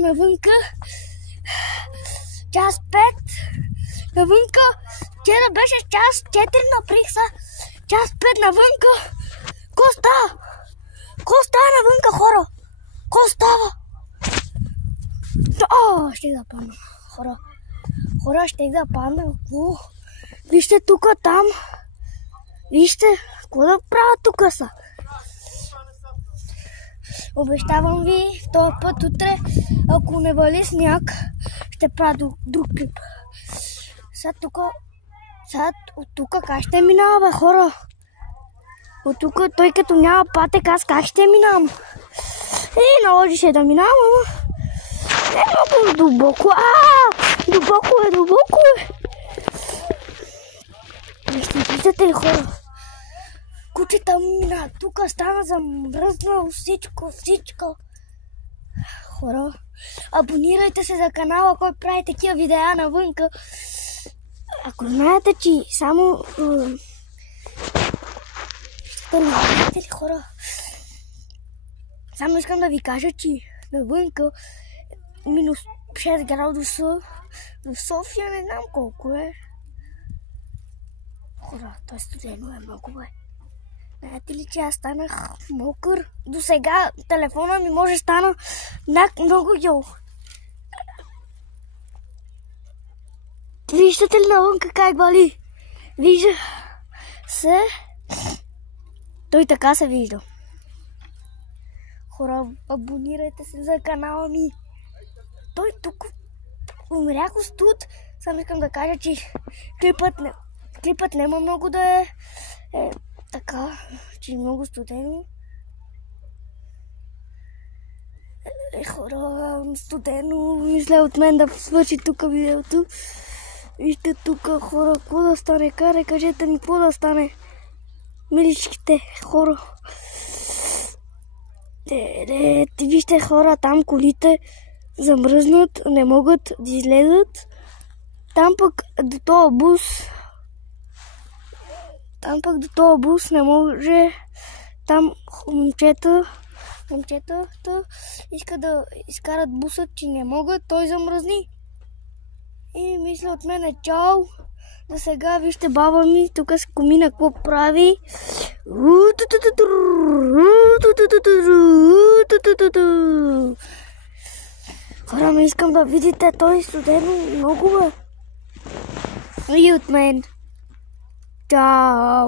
Навънка, час 5, навънка, вчера беше час 4, наприх са, час 5 навънка. Ко става навънка, хора? Ко става? Ще да падна, хора, ще да падна. Вижте тука, там, вижте, какво да правя тука са? Обещавам ви, този път утре, ако не вали сняг, ще правя друг клип. Сега от тука как ще минава, бе, хора? От тука той като няма патек, аз как ще минавам? Наложи се да минавам, ама много дълбоко. Дълбоко е. Виждате ли, хора? Кучета мина, тук стана замръзнало всичко. Хора, абонирайте се за канала, който прави такива видеа навънка. Ако знаете, че само... Знаете ли, хора? Само искам да ви кажа, че навънка минус 6 градуса. В София не знам колко е. Хора, той студено е много, бе. Знаете ли, че аз станах мокър? До сега телефона ми може стана много йол. Виждате ли навънка как вали? Вижда се. Той така се вижда. Хора, абонирайте се за канала ми. Той тук умрях от студ. Само искам да кажа, че клипът няма много да е така, че е много студено. Хора, студено. Мисля от мен да свърши тук видеото. Вижте тук, хора, какво да стане? Кажете ми какво да стане. Миличките хора. Вижте, хора, там колите замръзнат, не могат да излезат. Там пък до този бус не може. Там момчетата иска да изкарат бусът, че не могат, той замръзни. И мисля от мен е чао. За сега вижте баба ми тук с комина какво прави. Хора, ме искам да видите, той студено много, бе. И от мен. Чао!